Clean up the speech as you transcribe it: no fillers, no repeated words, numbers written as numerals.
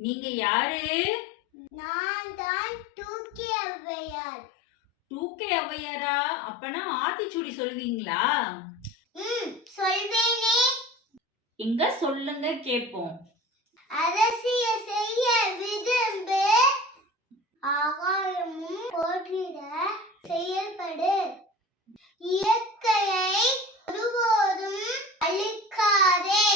நீங்க யாரு? நான் தான் டூகே ஔவையார். டூகே ஔவையாரா? அப்பனா ஆத்திச்சூடி சொல்வீங்களா? சொல்வேனே. எங்க சொல்லுங்க கேட்போம். அரசியல் செய்ய விரும்பு, ஆகாயமும் போற்றிட செயல்படு. இயற்கையை ஒருபோதும் அழிக்காதே.